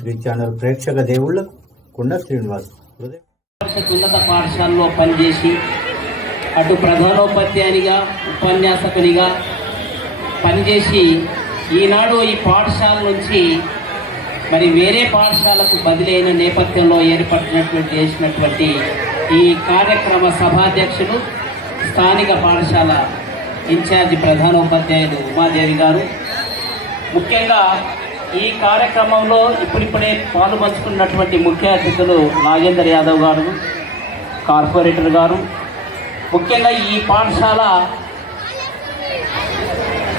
Three channel ప్రేక్షక దేవుళ్ళకు కుండ శ్రీనివాస్ ఉన్నత పాఠశాలలో పనిచేసి అటు ప్రధానోపాధ్యాయునిగా ఉపన్యాసకునిగా పనిచేసి ఈనాడు ఈ పాఠశాల నుంచి మరి వేరే పాఠశాలకు బదిలైన నేపథ్యంలో ఏర్పడినటువంటి చేసినటువంటి ఈ కార్యక్రమ సభాధ్యక్షులు స్థానిక పాఠశాల ఇన్ఛార్జి ప్రధానోపాధ్యాయులు ఉమాదేవి గారు. ముఖ్యంగా ఈ కార్యక్రమంలో ఇప్పుడిప్పుడే పాలు పంచుకున్నటువంటి ముఖ్య అతిథులు నాగేందర్ యాదవ్ గారు కార్పొరేటర్ గారు. ముఖ్యంగా ఈ పాఠశాల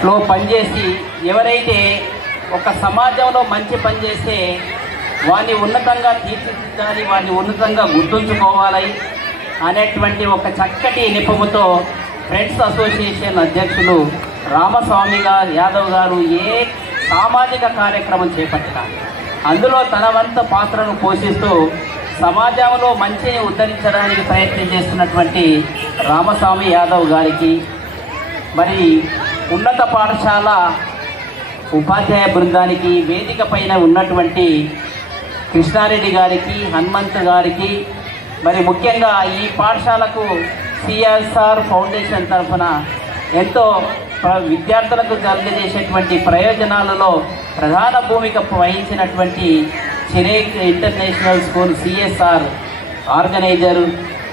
లో పనిచేసి ఎవరైతే ఒక సమాజంలో మంచి పని చేస్తే వారిని ఉన్నతంగా తీర్చిదిద్దాలి వారిని ఉన్నతంగా గుర్తుంచుకోవాలి అనేటువంటి ఒక చక్కటి నిపముతో ఫ్రెండ్స్ అసోసియేషన్ అధ్యక్షులు రామస్వామి గారు యాదవ్ గారు ఏ సామాజిక కార్యక్రమం చేపట్టిన అందులో తన వంత పాత్రను పోషిస్తూ సమాజంలో మంచిని ఉద్ధరించడానికి ప్రయత్నం చేస్తున్నటువంటి రామస్వామి యాదవ్ గారికి మరి ఉన్నత పాఠశాల ఉపాధ్యాయ బృందానికి వేదిక పైన ఉన్నటువంటి కృష్ణారెడ్డి గారికి హనుమంత్ గారికి మరి ముఖ్యంగా ఈ పాఠశాలకు సిఎస్ఆర్ ఫౌండేషన్ తరఫున ఎంతో విద్యార్థులకు కలిగజేసేటువంటి ప్రయోజనాలలో ప్రధాన భూమిక వహించినటువంటి Chirec international school CSR organiser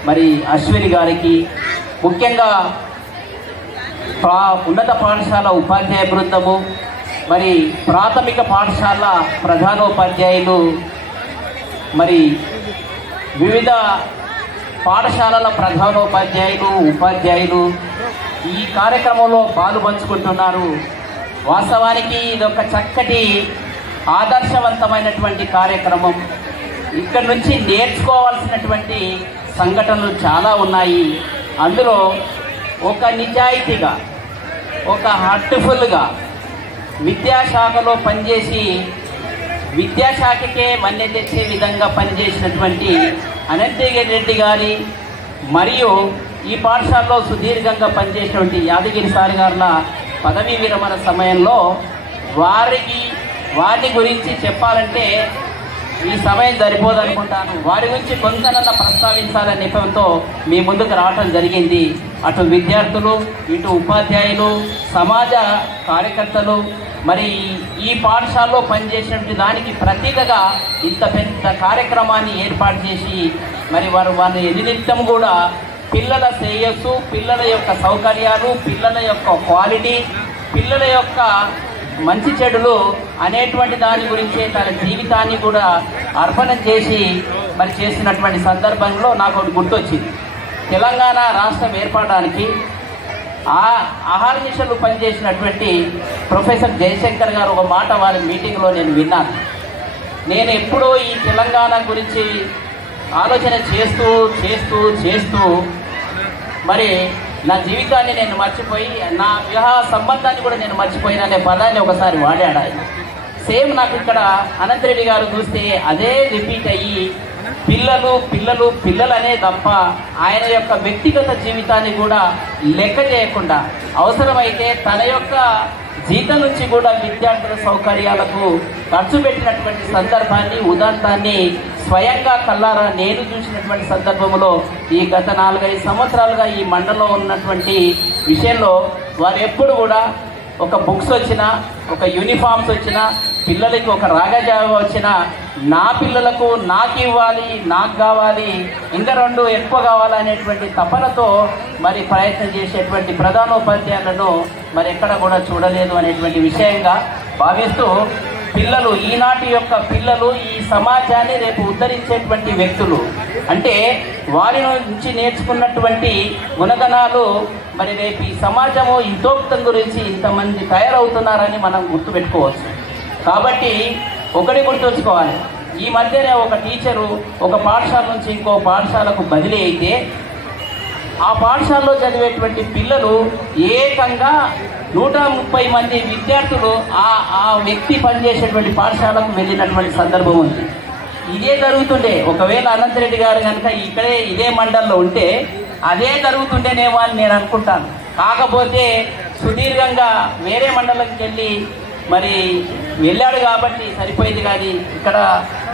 మరి అశ్విని గారికి ముఖ్యంగా ప్రా- ఉన్నత పాఠశాల ఉపాధ్యాయ బృందము మరి ప్రాథమిక పాఠశాల ప్రధానోపాధ్యాయులు మరి వివిధ పాఠశాలల ప్రధానోపాధ్యాయులు ఉపాధ్యాయులు ఈ కార్యక్రమంలో పాలు పంచుకుంటున్నారు వాస్తవానికి ఇది ఒక చక్కటి ఆదర్శవంతమైనటువంటి కార్యక్రమం. ఇక్కడ నుంచి నేర్చుకోవాల్సినటువంటి సంఘటనలు చాలా ఉన్నాయి. అందులో ఒక నిజాయితీగా ఒక హర్ట్ఫుల్గా విద్యాశాఖలో పనిచేసి విద్యాశాఖకే వన్నె తెచ్చే విధంగా పనిచేసినటువంటి అనంతగిరి రెడ్డి గారి మరియు ఈ పాఠశాలలో సుదీర్ఘంగా పనిచేసినటువంటి యాదగిరి సార్ గారుల పదవీ విరమణ సమయంలో వారికి వారి గురించి చెప్పాలంటే ఈ సమయం సరిపోదనుకుంటాను. వారి గురించి కొంతనన్నా ప్రస్తావించాలనే నిపంతో మీ ముందుకు రావటం జరిగింది. అటు విద్యార్థులు ఇటు ఉపాధ్యాయులు సమాజ కార్యకర్తలు మరి ఈ పాఠశాలలో పనిచేసినటువంటి దానికి ప్రతీకగా ఇంత పెద్ద కార్యక్రమాన్ని ఏర్పాటు చేసి మరి వారు వారి ఎదినిత్యం కూడా పిల్లల శ్రేయస్సు పిల్లల యొక్క సౌకర్యాలు పిల్లల యొక్క క్వాలిటీ పిల్లల యొక్క మంచి చెడులు అనేటువంటి దాని గురించే తన జీవితాన్ని కూడా అర్పణ చేసి మరి చేసినటువంటి సందర్భంలో నాకు ఒకటి గుర్తొచ్చింది. తెలంగాణ రాష్ట్రం ఏర్పడడానికి ఆ ఆహార మిషన్లు పనిచేసినటువంటి ప్రొఫెసర్ జయశంకర్ గారు ఒక మాట వారి మీటింగ్లో నేను విన్నాను. నేను ఎప్పుడూ ఈ తెలంగాణ గురించి ఆలోచన చేస్తూ చేస్తూ చేస్తూ మరి నా జీవితాన్ని నేను మర్చిపోయి నా వివాహ సంబంధాన్ని కూడా నేను మర్చిపోయిన అనే పదాన్ని ఒకసారి వాడాడు ఆయన. సేమ్ నాకు ఇక్కడ అనంతరెడ్డి గారు చూస్తే అదే రిపీట్ అయ్యి పిల్లలు పిల్లలు పిల్లలనే తప్ప ఆయన యొక్క వ్యక్తిగత జీవితాన్ని కూడా లెక్క చేయకుండా అవసరమైతే తన యొక్క జీతం నుంచి కూడా విద్యార్థుల సౌకర్యాలకు ఖర్చు పెట్టినటువంటి సందర్భాన్ని ఉదాంతాన్ని స్వయంగా కల్లారా నేను చూసినటువంటి సందర్భంలో ఈ గత నాలుగైదు సంవత్సరాలుగా ఈ మండలంలో ఉన్నటువంటి విషయంలో వారు ఎప్పుడు కూడా ఒక బుక్స్ వచ్చినా ఒక యూనిఫామ్స్ వచ్చినా పిల్లలకి ఒక రాగజావ వచ్చిన నా పిల్లలకు నాకు ఇవ్వాలి నాకు కావాలి ఇంకా రెండు ఎక్కువ కావాలనేటువంటి తపనతో మరి ప్రయత్నం చేసేటువంటి ప్రధానోపాధ్యాయులను మరి ఎక్కడ కూడా చూడలేదు అనేటువంటి విషయంగా భావిస్తూ పిల్లలు ఈనాటి యొక్క పిల్లలు ఈ సమాజాన్ని రేపు ఉద్ధరించేటువంటి వ్యక్తులు. అంటే వారి నుంచి నేర్చుకున్నటువంటి గుణగణాలు మరి రేపు ఈ సమాజము హితోక్తం గురించి ఇంతమంది తయారవుతున్నారని మనం గుర్తుపెట్టుకోవచ్చు. కాబట్టి ఒకటి గుర్తుంచుకోవాలి. ఈ మధ్యనే ఒక టీచరు ఒక పాఠశాల నుంచి ఇంకో పాఠశాలకు బదిలీ అయితే ఆ పాఠశాలలో చదివేటువంటి పిల్లలు ఏకంగా నూట ముప్పై మంది విద్యార్థులు ఆ ఆ వ్యక్తి పనిచేసేటువంటి పాఠశాలకు వెళ్ళినటువంటి సందర్భం ఉంది. ఇదే జరుగుతుండే. ఒకవేళ అనంతరెడ్డి గారు కనుక ఇక్కడే ఇదే మండలంలో ఉంటే అదే జరుగుతుండేనేమో అని నేను అనుకుంటాను. కాకపోతే సుదీర్ఘంగా వేరే మండలంకి వెళ్ళి మరి వెళ్ళాడు కాబట్టి సరిపోయింది కానీ ఇక్కడ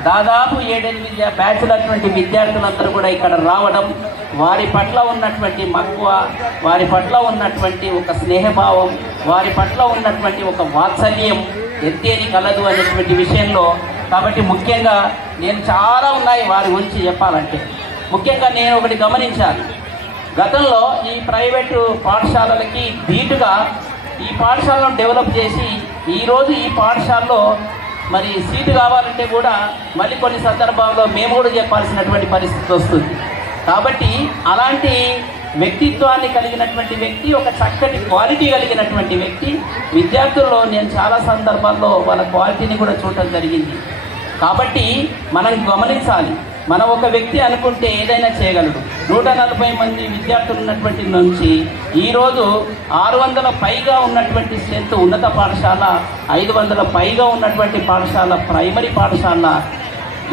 దాదాపు ఏడెనిమిది బ్యాచ్లు అటువంటి విద్యార్థులందరూ కూడా ఇక్కడ రావడం వారి పట్ల ఉన్నటువంటి మక్కువ వారి పట్ల ఉన్నటువంటి ఒక స్నేహభావం వారి పట్ల ఉన్నటువంటి ఒక వాత్సల్యం ఎత్తేని కలదు అనేటువంటి విషయంలో కాబట్టి ముఖ్యంగా నేను చాలా ఉన్నాయి వారి గురించి చెప్పాలంటే. ముఖ్యంగా నేను ఒకటి గమనించాలి గతంలో ఈ ప్రైవేటు పాఠశాలలకి ధీటుగా ఈ పాఠశాలను డెవలప్ చేసి ఈరోజు ఈ పాఠశాలలో మరి సీటు కావాలంటే కూడా మళ్ళీ కొన్ని సందర్భాల్లో మేము కూడా చెప్పాల్సినటువంటి పరిస్థితి వస్తుంది. కాబట్టి అలాంటి వ్యక్తిత్వాన్ని కలిగినటువంటి వ్యక్తి ఒక చక్కటి క్వాలిటీ కలిగినటువంటి వ్యక్తి విద్యార్థుల్లో నేను చాలా సందర్భాల్లో వాళ్ళ క్వాలిటీని కూడా చూడటం జరిగింది. కాబట్టి మనం గమనించాలి. మనం ఒక వ్యక్తి అనుకుంటే ఏదైనా చేయగలడు. నూట నలభై మంది విద్యార్థులు ఉన్నటువంటి నుంచి ఈరోజు ఆరు వందల పైగా ఉన్నటువంటి స్ట్రెంత్ ఉన్నత పాఠశాల ఐదు వందల పైగా ఉన్నటువంటి పాఠశాల ప్రైమరీ పాఠశాల.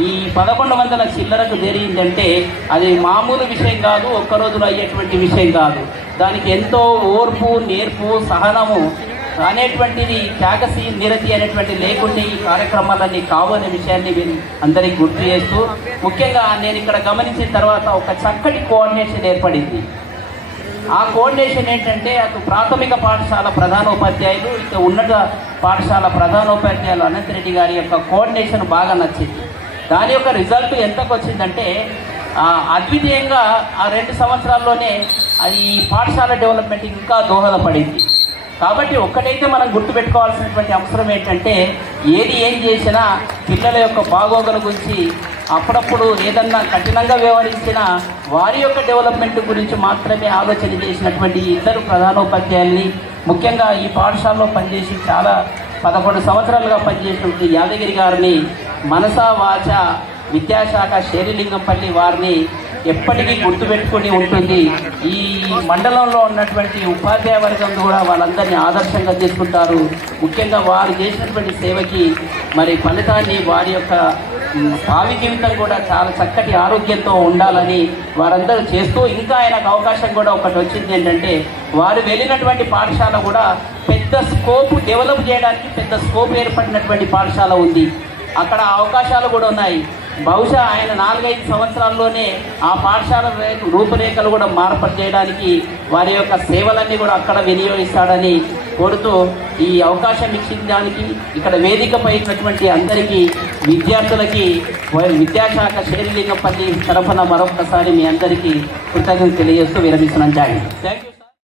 ఈ పదకొండు వందల చిల్లరకు జరిగిందంటే అది మామూలు విషయం కాదు ఒక్క రోజులో అయ్యేటువంటి విషయం కాదు. దానికి ఎంతో ఓర్పు నేర్పు సహనము అనేటువంటిది త్యాగసి నిరతి అనేటువంటి లేకుంటే ఈ కార్యక్రమాలన్నీ కావు అనే విషయాన్ని అందరికీ గుర్తు చేస్తూ ముఖ్యంగా నేను ఇక్కడ గమనించిన తర్వాత ఒక చక్కటి కోఆర్డినేషన్ ఏర్పడింది. ఆ కోఆర్డినేషన్ ఏంటంటే అటు ప్రాథమిక పాఠశాల ప్రధానోపాధ్యాయులు ఇక ఉన్నత పాఠశాల ప్రధానోపాధ్యాయులు అనంతరెడ్డి గారి యొక్క కోఆర్డినేషన్ బాగా నచ్చింది. దాని యొక్క రిజల్ట్ ఎంతకు వచ్చిందంటే అద్వితీయంగా ఆ రెండు సంవత్సరాల్లోనే అది ఈ పాఠశాల డెవలప్మెంట్ ఇంకా దోహదపడింది. కాబట్టి ఒక్కటైతే మనం గుర్తుపెట్టుకోవాల్సినటువంటి అవసరం ఏంటంటే ఏది ఏం చేసినా పిల్లల యొక్క బాగోగుల గురించి అప్పుడప్పుడు ఏదన్నా కఠినంగా వ్యవహరించినా వారి యొక్క డెవలప్మెంట్ గురించి మాత్రమే ఆలోచన చేసినటువంటి ఇద్దరు ప్రధానోపాధ్యాయుల్ని ముఖ్యంగా ఈ పాఠశాలలో పనిచేసి చాలా పదకొండు సంవత్సరాలుగా పనిచేసినటువంటి యాదగిరి గారిని మనసా వాచ విద్యాశాఖ శేరిలింగంపల్లి వారిని ఎప్పటికీ గుర్తుపెట్టుకుని ఉంటుంది. ఈ మండలంలో ఉన్నటువంటి ఉపాధ్యాయ వర్గం కూడా వాళ్ళందరినీ ఆదర్శంగా తీసుకుంటారు ముఖ్యంగా వారు చేసినటువంటి సేవకి మరి ఫలితాన్ని వారి యొక్క భావి జీవితం కూడా చాలా చక్కటి ఆరోగ్యంతో ఉండాలని వారందరూ చేస్తూ ఇంకా ఆయనకు అవకాశం కూడా ఒకటి వచ్చింది ఏంటంటే వారు వెళ్ళినటువంటి పాఠశాల కూడా పెద్ద స్కోప్ డెవలప్ చేయడానికి పెద్ద స్కోప్ ఏర్పడినటువంటి పాఠశాల ఉంది. అక్కడ అవకాశాలు కూడా ఉన్నాయి. బహుశా ఆయన నాలుగైదు సంవత్సరాల్లోనే ఆ పాఠశాల రూపురేఖలు కూడా మార్పు చేయడానికి వారి యొక్క సేవలన్నీ కూడా అక్కడ వినియోగిస్తాడని కోరుతూ ఈ అవకాశం ఇచ్చిన దానికి ఇక్కడ వేదికపై ఉన్నటువంటి అందరికీ విద్యార్థులకి విద్యాశాఖ శేరిలింగపల్లి తరఫున మరొకసారి మీ అందరికీ కృతజ్ఞతలు తెలియజేస్తూ విరమిస్తున్నాను. Thank you